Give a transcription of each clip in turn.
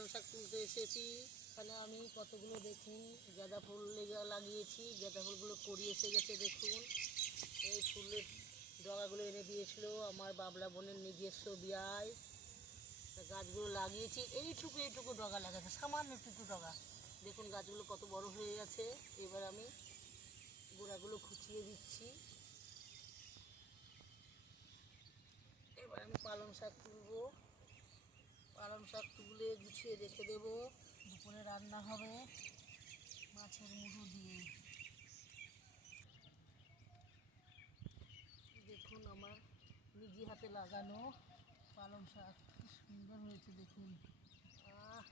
পালং শাক তুলতে এসেছি। এখানে আমি কতগুলো দেখুন গাঁদা ফুল লেগা- লাগিয়েছি। গাঁদা ফুলগুলো করি এসে গেছে, দেখুন। এই ফুলের ডগাগুলো এনে দিয়েছিল আমার বাবলা বোনের নিজস্ব বিয়ায়। গাছগুলো লাগিয়েছি। এইটুকু এইটুকু ডগা লাগাচ্ছে সামান্য টুকু ডগা। দেখুন গাছগুলো কত বড় হয়ে গেছে। এবার আমি গোড়াগুলো খুঁচিয়ে দিচ্ছি। এবার আমি পালং শাক তুলবো। পালং শাক তুলে গুছিয়ে রেখে দেব। দুপুরে রান্না হবে মাছের মুড়ো দিয়ে। দেখুন আমার নিজে হাতে লাগানো পালং শাক, কি সুন্দর হয়েছে দেখুন। আহ,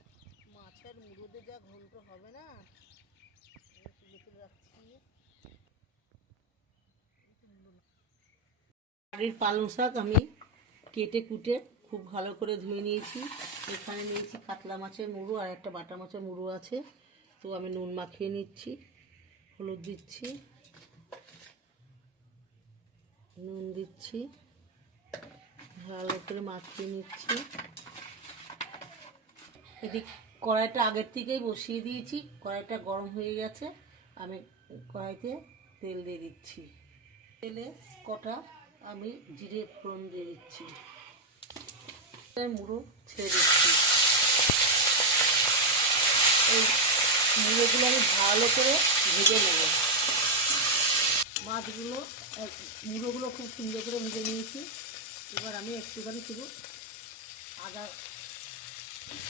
মাছের মুড়োতে যা ঘন্ট হবে না? তুলে রাখছি। বাড়ির পালং শাক আমি কেটে কুটে খুব ভালো করে ধুয়ে নিয়েছি। এখানে নিয়েছি কাতলা মাছের মুড়ো আর একটা বাটা মাছের মুড়ো আছে। তো আমি নুন মাখিয়ে নিচ্ছি, হলুদ দিচ্ছি, নুন দিচ্ছি, ভালো করে মাখিয়ে নিচ্ছি। এদিক কড়াইটা আগের থেকেই বসিয়ে দিয়েছি, কড়াইটা গরম হয়ে গেছে। আমি কড়াইতে তেল দিয়ে দিচ্ছি। তেলে কটা আমি জিরে ফোড়ন দিয়ে দিচ্ছি। মুড়ো ছেড়ে দিচ্ছি। এই মুড়োগুলো আমি ভালো করে ভেজে নেব। মাছগুলো মুড়োগুলো খুব সুন্দর করে ভেজে নিয়েছি। এবার আমি একটুখানি শুধু আদা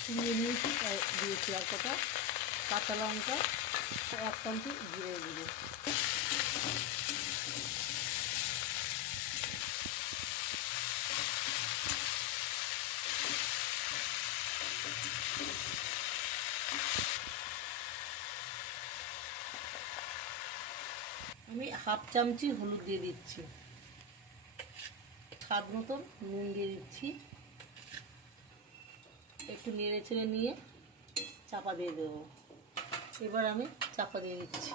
কুড়িয়ে নিয়েছি দিয়েছি আর কটা কাঁচা লঙ্কা এক চামচি জিরে গুঁড়ো আমি হাফ চামচি হলুদ দিয়ে দিচ্ছি। স্বাদ মতন নুন দিয়ে দিচ্ছি। একটু নেড়ে চেড়ে নিয়ে চাপা দিয়ে দেবো। এবার আমি চাপা দিয়ে দিচ্ছি।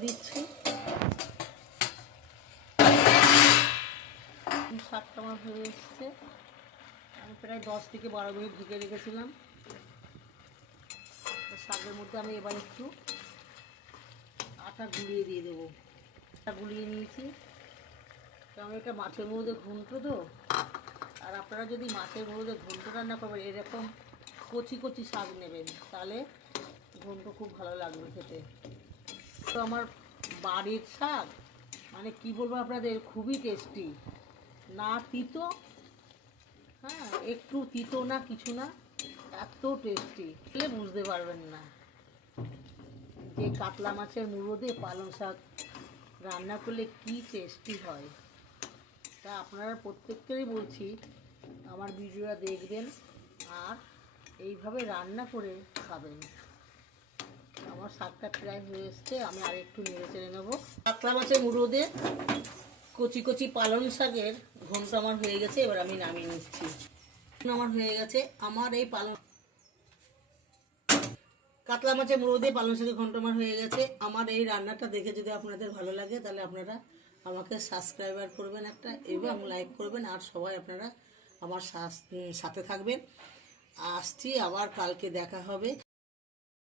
দিচ্ছি। শাকটা আমার হয়ে এসছে। আমি প্রায় দশ থেকে বারো মিনিট ঢেকে রেখেছিলাম। শাকের মধ্যে আমি এবার একটু আটা গুলিয়ে দিয়ে দেবো। আটা গুলিয়ে নিয়েছি। কারণ এটা মাছের মধ্যে ঘুমটো তো। আর আপনারা যদি মাছের মধ্যে ঘুমটো রান্না করবেন, এরকম কচি কচি শাক নেবেন, তাহলে ঘুমটো খুব ভালো লাগবে খেতে। তো আমার বাড়ির শাক মানে কি বলব আপনাদের, খুবই টেস্টি না তিতো হ্যাঁ একটু তিতো না, কিছু না, এত টেস্টি বুঝতে পারবেন না। যে কাতলা মাছের মুড়ো দিয়ে পালং শাক রান্না করলে কি টেস্টি হয়? তা আপনারা প্রত্যেককেই বলছি আমার ভিডিওটা দেখবেন আর এইভাবে রান্না করে খাবেন। আমার শাকটা প্রায় হয়ে এসছে আমি আর একটু নেড়ে চেড়ে নেব। কাতলা মাছের মুড়ো দিয়ে কচি কচি পালং শাকের ঘন্ট আমার হয়ে গেছে এবার আমি নামিয়ে নিচ্ছি। আমার হয়ে গেছে আমার এই পালং কাতলা মাছের মুড়ো দিয়ে পালং শাকের ঘন্টমার হয়ে গেছে। আমার এই রান্নাটা দেখে যদি আপনাদের ভালো লাগে, তাহলে আপনারা আমাকে সাবস্ক্রাইবার করবেন একটা এবং লাইক করবেন, আর সবাই আপনারা আমার সাথে থাকবেন। আসছি, আবার কালকে দেখা হবে।